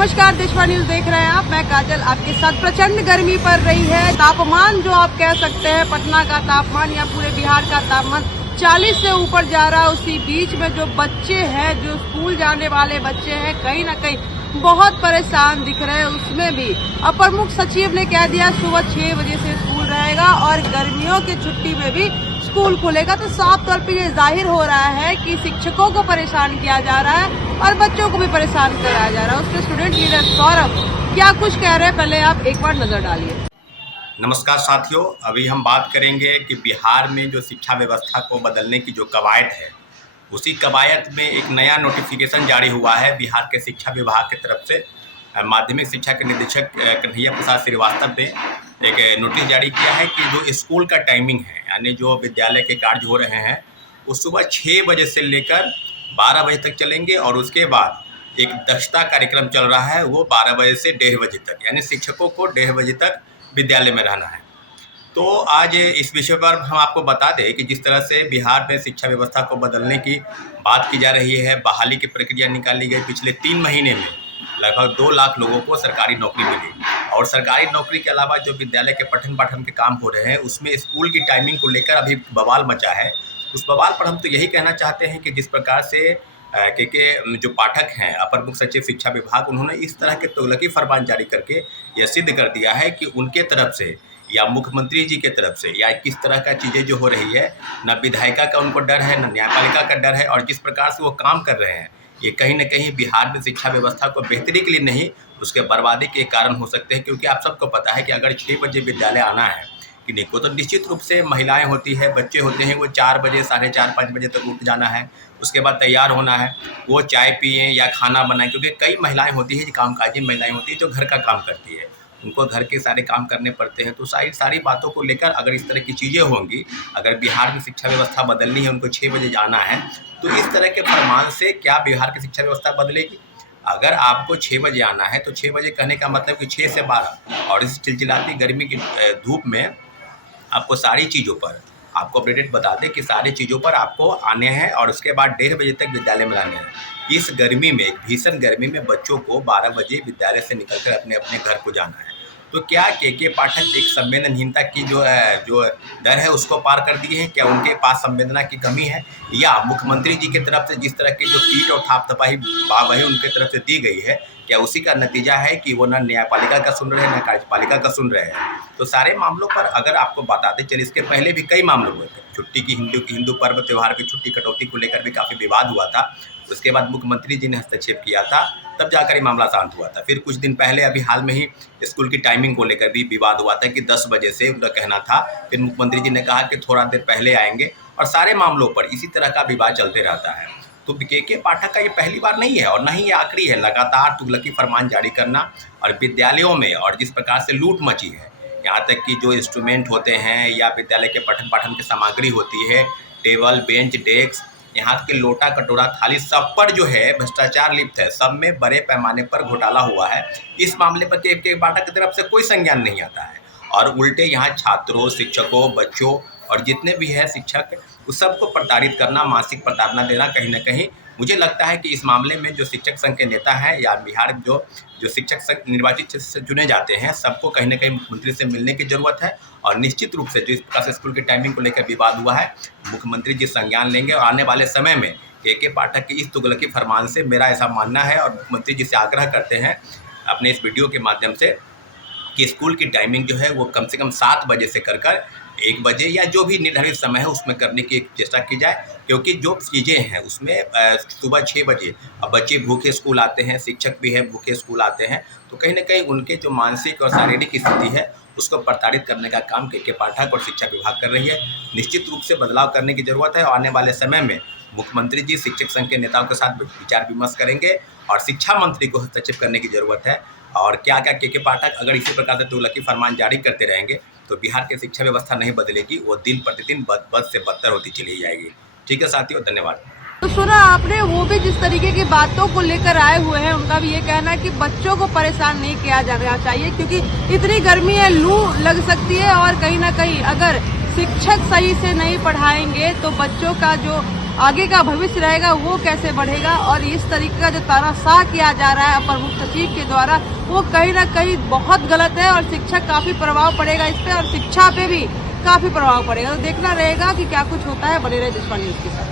नमस्कार, देशवा न्यूज देख रहे हैं आप। मैं काजल आपके साथ। प्रचंड गर्मी पड़ रही है। तापमान जो आप कह सकते हैं, पटना का तापमान या पूरे बिहार का तापमान 40 से ऊपर जा रहा है। उसी बीच में जो बच्चे हैं, जो स्कूल जाने वाले बच्चे हैं, कहीं ना कहीं बहुत परेशान दिख रहे हैं। उसमें भी अपर मुख्य सचिव ने कह दिया सुबह 6 बजे से स्कूल रहेगा और गर्मियों की छुट्टी में भी स्कूल खुलेगा। तो साफ तौर पर ये जाहिर हो रहा है कि शिक्षकों को परेशान किया जा रहा है और बच्चों को भी परेशान कराया जा रहा है। उसके स्टूडेंट लीडर सौरभ क्या कुछ कह रहे हैं, पहले आप एक बार नजर डालिए। नमस्कार साथियों, अभी हम बात करेंगे कि बिहार में जो शिक्षा व्यवस्था को बदलने की जो कवायद है, उसी कवायद में एक नया नोटिफिकेशन जारी हुआ है बिहार के शिक्षा विभाग की तरफ से। माध्यमिक शिक्षा के निदेशक कन्हैया प्रसाद श्रीवास्तव ने एक नोटिस जारी किया है कि जो स्कूल का टाइमिंग है, यानी जो विद्यालय के कार्य हो रहे हैं, वो सुबह 6 बजे से लेकर 12 बजे तक चलेंगे और उसके बाद एक दक्षता कार्यक्रम चल रहा है, वो 12 बजे से 1:30 बजे तक, यानी शिक्षकों को 1:30 बजे तक विद्यालय में रहना है। तो आज इस विषय पर हम आपको बता दें कि जिस तरह से बिहार में शिक्षा व्यवस्था को बदलने की बात की जा रही है, बहाली की प्रक्रिया निकाली गई। पिछले 3 महीने में लगभग 2 लाख लोगों को सरकारी नौकरी मिली और सरकारी नौकरी के अलावा जो विद्यालय के पठन पाठन के काम हो रहे हैं, उसमें स्कूल की टाइमिंग को लेकर अभी बवाल मचा है। उस बवाल पर हम तो यही कहना चाहते हैं कि जिस प्रकार से के जो पाठक हैं, अपर मुख्य सचिव शिक्षा विभाग, उन्होंने इस तरह के तुगलकी फरमान जारी करके यह सिद्ध कर दिया है कि उनके तरफ से या मुख्यमंत्री जी के तरफ से या किस तरह का चीज़ें जो हो रही है, न विधायिका का उनको डर है, न न्यायपालिका का डर है। और जिस प्रकार से वो काम कर रहे हैं, ये कहीं न कहीं बिहार में शिक्षा व्यवस्था को बेहतरी के लिए नहीं, उसके बर्बादी के कारण हो सकते हैं। क्योंकि आप सबको पता है कि अगर 6 बजे विद्यालय आना है कि को, तो निश्चित रूप से महिलाएं होती है, बच्चे होते हैं, वो 4 बजे, 4:30-5 बजे तक उठ जाना है। उसके बाद तैयार होना है, वो चाय पिए या खाना बनाएं। क्योंकि कई महिलाएं होती हैं, जो कामकाजी महिलाएं होती हैं, जो घर का काम करती है, उनको घर के सारे काम करने पड़ते हैं। तो सारी बातों को लेकर अगर इस तरह की चीज़ें होंगी, अगर बिहार में शिक्षा व्यवस्था बदलनी है, उनको 6 बजे जाना है, तो इस तरह के फरमान से क्या बिहार की शिक्षा व्यवस्था बदलेगी? अगर आपको 6 बजे आना है तो 6 बजे कहने का मतलब कि 6 से 12, और इस चिलचिलाती गर्मी की धूप में आपको सारी चीज़ों पर आपको अपडेटेड बता दें कि सारी चीज़ों पर आपको आने हैं और उसके बाद 1:30 बजे तक विद्यालय में रहने हैं। इस गर्मी में, भीषण गर्मी में बच्चों को 12 बजे विद्यालय से निकलकर अपने अपने घर को जाना है। तो क्या के पाठक एक संवेदनहीनता की जो दर है उसको पार कर दिए हैं? क्या उनके पास संवेदना की कमी है, या मुख्यमंत्री जी की तरफ से जिस तरह की जो पीठ और थाप तपाही वाहवाही उनके तरफ से दी गई है, क्या उसी का नतीजा है कि वो न न्यायपालिका का सुन रहे हैं, न कार्यपालिका का सुन रहे हैं? तो सारे मामलों पर अगर आपको बताते चलिए, इसके पहले भी कई मामले हुए थे। छुट्टी की हिंदू पर्व त्यौहार की छुट्टी कटौती को लेकर भी काफ़ी विवाद हुआ था। उसके बाद मुख्यमंत्री जी ने हस्तक्षेप किया था, तब जाकर ये मामला शांत हुआ था। फिर कुछ दिन पहले अभी हाल में ही स्कूल की टाइमिंग को लेकर भी विवाद हुआ था कि 10 बजे से उनका कहना था। फिर मुख्यमंत्री जी ने कहा कि थोड़ा देर पहले आएंगे, और सारे मामलों पर इसी तरह का विवाद चलते रहता है। तो के पाठक का ये पहली बार नहीं है और न ही ये आखिरी है। लगातार तुगलकी फरमान जारी करना और विद्यालयों में, और जिस प्रकार से लूट मची है, यहाँ तक कि जो इंस्ट्रूमेंट होते हैं या विद्यालय के पठन पाठन की सामग्री होती है, टेबल, बेंच, डेस्क, यहाँ के लोटा, कटोरा, थाली, सब पर जो है भ्रष्टाचार लिप्त है। सब में बड़े पैमाने पर घोटाला हुआ है। इस मामले पर के पाठक की तरफ से कोई संज्ञान नहीं आता है, और उल्टे यहाँ छात्रों, शिक्षकों, बच्चों और जितने भी है शिक्षक, उस सबको प्रताड़ित करना, मानसिक प्रताड़ना देना, कहीं ना कहीं मुझे लगता है कि इस मामले में जो शिक्षक संघ के नेता हैं या बिहार जो शिक्षक संघ निर्वाचित से चुने जाते हैं, सबको कहीं ना कहीं मुख्यमंत्री से मिलने की ज़रूरत है। और निश्चित रूप से जिस प्रकार से स्कूल की टाइमिंग को लेकर विवाद हुआ है, मुख्यमंत्री जी संज्ञान लेंगे और आने वाले समय में के पाठक की इस तुगलकी फरमान से, मेरा ऐसा मानना है और मुख्यमंत्री जी से आग्रह करते हैं अपने इस वीडियो के माध्यम से कि स्कूल की टाइमिंग जो है वो कम से कम 7 बजे से कर 1 बजे या जो भी निर्धारित समय है उसमें करने की एक चेष्टा की जाए। क्योंकि जो चीज़ें हैं उसमें सुबह 6 बजे अब बच्चे भूखे स्कूल आते हैं, शिक्षक भी है भूखे स्कूल आते हैं, तो कहीं ना कहीं उनके जो मानसिक और शारीरिक स्थिति है उसको प्रताड़ित करने का काम के पाठक और शिक्षा विभाग कर रही है। निश्चित रूप से बदलाव करने की ज़रूरत है और आने वाले समय में मुख्यमंत्री जी शिक्षक संघ के नेताओं के साथ विचार विमर्श करेंगे और शिक्षा मंत्री को हस्तक्षेप करने की ज़रूरत है। और क्या के पाठक अगर इसी प्रकार से तुगलकी फरमान जारी करते रहेंगे तो बिहार की शिक्षा व्यवस्था नहीं बदलेगी, वो दिन प्रतिदिन बद से बदतर होती चली जाएगी। ठीक है साथियों, धन्यवाद। तो सुना आपने, वो भी जिस तरीके की बातों को लेकर आए हुए हैं, उनका भी ये कहना है कि बच्चों को परेशान नहीं किया जाना चाहिए, क्योंकि इतनी गर्मी है, लू लग सकती है और कहीं ना कहीं अगर शिक्षक सही से नहीं पढ़ाएंगे तो बच्चों का जो आगे का भविष्य रहेगा वो कैसे बढ़ेगा। और इस तरीके का जो तानाशाह किया जा रहा है अपर मुख्य सचिव के द्वारा, वो कहीं ना कहीं बहुत गलत है और शिक्षा काफी प्रभाव पड़ेगा इस पे, और शिक्षा पे भी काफी प्रभाव पड़ेगा। तो देखना रहेगा कि क्या कुछ होता है। बने रहे देशवाणी न्यूज़ के साथ।